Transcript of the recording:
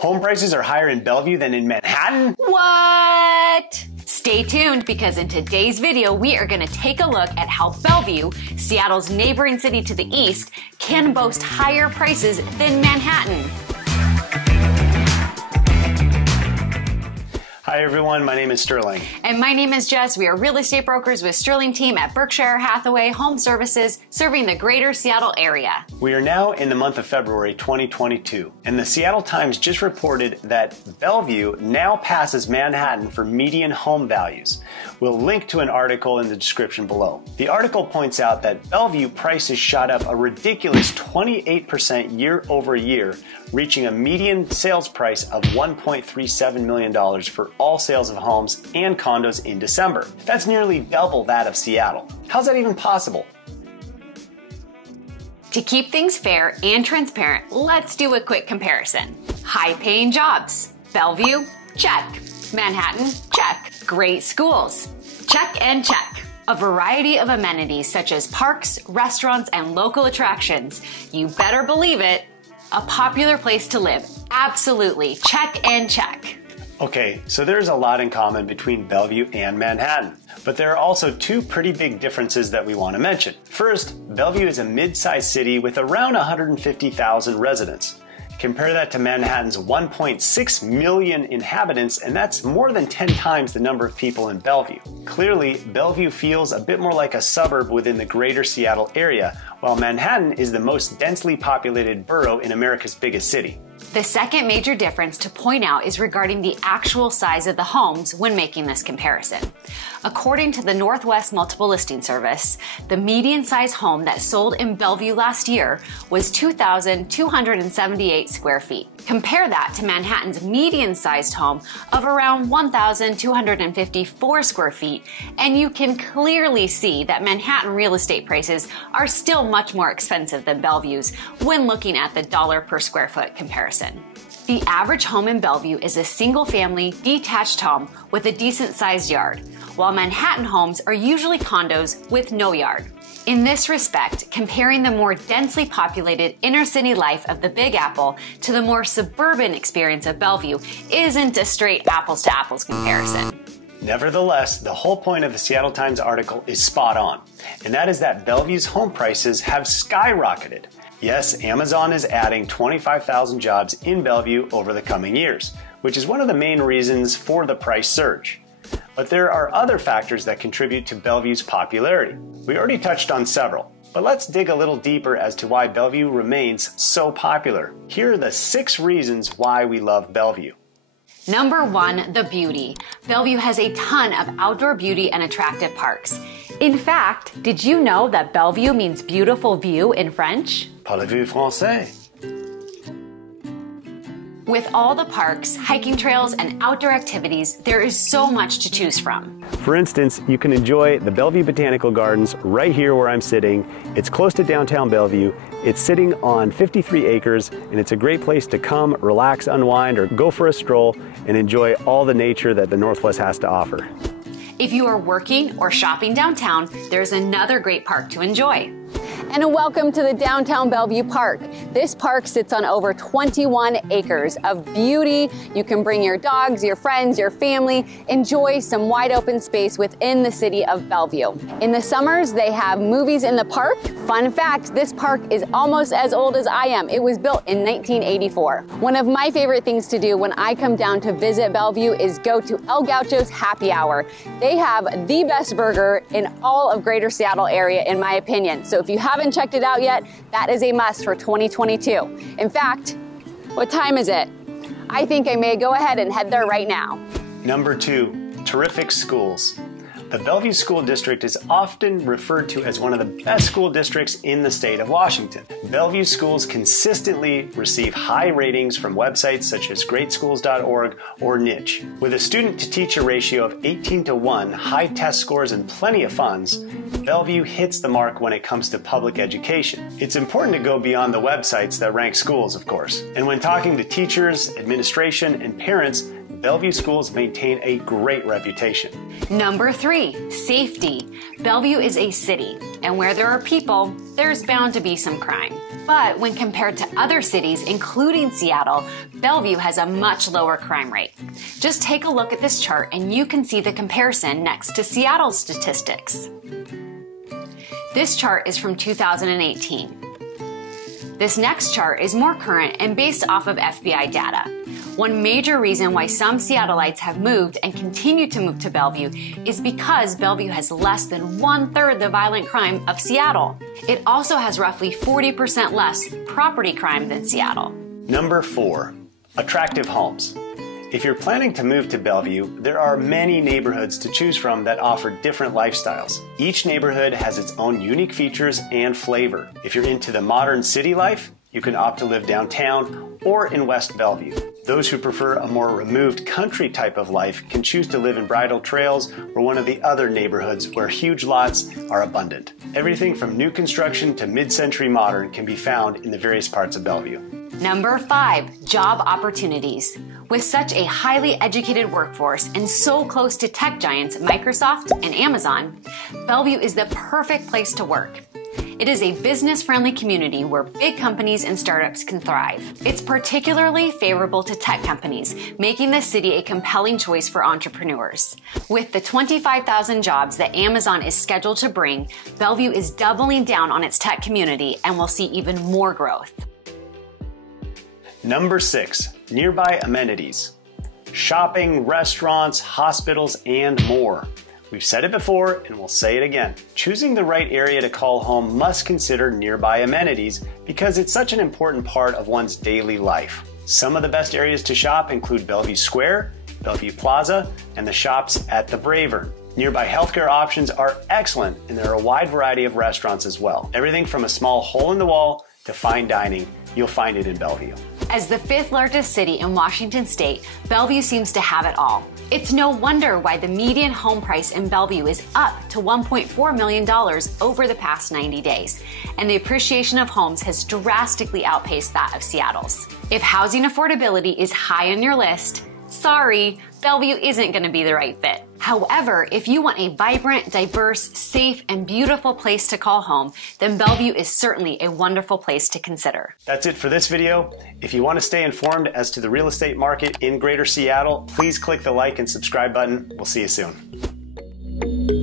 Home prices are higher in Bellevue than in Manhattan? What? Stay tuned because in today's video, we are going to take a look at how Bellevue, Seattle's neighboring city to the east, can boast higher prices than Manhattan. Hi everyone, my name is Sterling. And my name is Jess. We are real estate brokers with Sterling Team at Berkshire Hathaway Home Services, serving the greater Seattle area. We are now in the month of February 2022, and the Seattle Times just reported that Bellevue now passes Manhattan for median home values. We'll link to an article in the description below. The article points out that Bellevue prices shot up a ridiculous 28% year over year, reaching a median sales price of $1.37 million for all sales of homes and condos in December. That's nearly double that of Seattle. How's that even possible? To keep things fair and transparent, let's do a quick comparison. High-paying jobs. Bellevue, check. Manhattan, check. Great schools. Check and check. A variety of amenities such as parks, restaurants, and local attractions. You better believe it. A popular place to live. Absolutely. Check and check. Okay, so there's a lot in common between Bellevue and Manhattan, but there are also two pretty big differences that we want to mention. First, Bellevue is a mid-sized city with around 150,000 residents. Compare that to Manhattan's 1.6 million inhabitants, and that's more than 10 times the number of people in Bellevue. Clearly, Bellevue feels a bit more like a suburb within the greater Seattle area, while Manhattan is the most densely populated borough in America's biggest city. The second major difference to point out is regarding the actual size of the homes when making this comparison. According to the Northwest Multiple Listing Service, the median size home that sold in Bellevue last year was 2,278 square feet. Compare that to Manhattan's median-sized home of around 1,254 square feet, and you can clearly see that Manhattan real estate prices are still much more expensive than Bellevue's when looking at the dollar per square foot comparison. The average home in Bellevue is a single-family, detached home with a decent-sized yard, while Manhattan homes are usually condos with no yard. In this respect, comparing the more densely populated inner-city life of the Big Apple to the more suburban experience of Bellevue isn't a straight apples-to-apples comparison. Nevertheless, the whole point of the Seattle Times article is spot on, and that is that Bellevue's home prices have skyrocketed. Yes, Amazon is adding 25,000 jobs in Bellevue over the coming years, which is one of the main reasons for the price surge. But there are other factors that contribute to Bellevue's popularity. We already touched on several, but let's dig a little deeper as to why Bellevue remains so popular. Here are the 6 reasons why we love Bellevue. Number 1, the beauty. Bellevue has a ton of outdoor beauty and attractive parks. In fact, did you know that Bellevue means beautiful view in French? Parlez-vous français? With all the parks, hiking trails, and outdoor activities, there is so much to choose from. For instance, you can enjoy the Bellevue Botanical Gardens right here where I'm sitting. It's close to downtown Bellevue. It's sitting on 53 acres, and it's a great place to come, relax, unwind, or go for a stroll and enjoy all the nature that the Northwest has to offer. If you are working or shopping downtown, there's another great park to enjoy. And welcome to the Downtown Bellevue Park. This park sits on over 21 acres of beauty. You can bring your dogs, your friends, your family, enjoy some wide open space within the city of Bellevue. In the summers, they have movies in the park. Fun fact, this park is almost as old as I am. It was built in 1984. One of my favorite things to do when I come down to visit Bellevue is go to El Gaucho's Happy Hour. They have the best burger in all of Greater Seattle area, in my opinion. So if you haven't checked it out yet, that is a must for 2022. In fact, what time is it? I think I may go ahead and head there right now. Number 2, terrific schools. The Bellevue School District is often referred to as one of the best school districts in the state of Washington. Bellevue schools consistently receive high ratings from websites such as greatschools.org or Niche. With a student-to-teacher ratio of 18:1, high test scores, and plenty of funds, Bellevue hits the mark when it comes to public education. It's important to go beyond the websites that rank schools, of course. And when talking to teachers, administration, and parents, Bellevue schools maintain a great reputation. Number 3, safety. Bellevue is a city, and where there are people, there's bound to be some crime. But when compared to other cities, including Seattle, Bellevue has a much lower crime rate. Just take a look at this chart and you can see the comparison next to Seattle's statistics. This chart is from 2018. This next chart is more current and based off of FBI data. One major reason why some Seattleites have moved and continue to move to Bellevue is because Bellevue has less than 1/3 the violent crime of Seattle. It also has roughly 40% less property crime than Seattle. Number 4, attractive homes. If you're planning to move to Bellevue, there are many neighborhoods to choose from that offer different lifestyles. Each neighborhood has its own unique features and flavor. If you're into the modern city life, you can opt to live downtown or in West Bellevue. Those who prefer a more removed country type of life can choose to live in Bridle Trails or one of the other neighborhoods where huge lots are abundant. Everything from new construction to mid-century modern can be found in the various parts of Bellevue. Number 5, job opportunities. With such a highly educated workforce and so close to tech giants Microsoft and Amazon, Bellevue is the perfect place to work. It is a business-friendly community where big companies and startups can thrive. It's particularly favorable to tech companies, making the city a compelling choice for entrepreneurs. With the 25,000 jobs that Amazon is scheduled to bring, Bellevue is doubling down on its tech community and will see even more growth. Number 6, nearby amenities. Shopping, restaurants, hospitals, and more. We've said it before and we'll say it again. Choosing the right area to call home must consider nearby amenities because it's such an important part of one's daily life. Some of the best areas to shop include Bellevue Square, Bellevue Plaza, and the shops at the Bravern. Nearby healthcare options are excellent and there are a wide variety of restaurants as well. Everything from a small hole in the wall to fine dining, you'll find it in Bellevue. As the 5th largest city in Washington state, Bellevue seems to have it all. It's no wonder why the median home price in Bellevue is up to $1.4 million over the past 90 days, and the appreciation of homes has drastically outpaced that of Seattle's. If housing affordability is high on your list, sorry, Bellevue isn't going to be the right fit. However, if you want a vibrant, diverse, safe, and beautiful place to call home, then Bellevue is certainly a wonderful place to consider. That's it for this video. If you want to stay informed as to the real estate market in Greater Seattle, please click the like and subscribe button. We'll see you soon.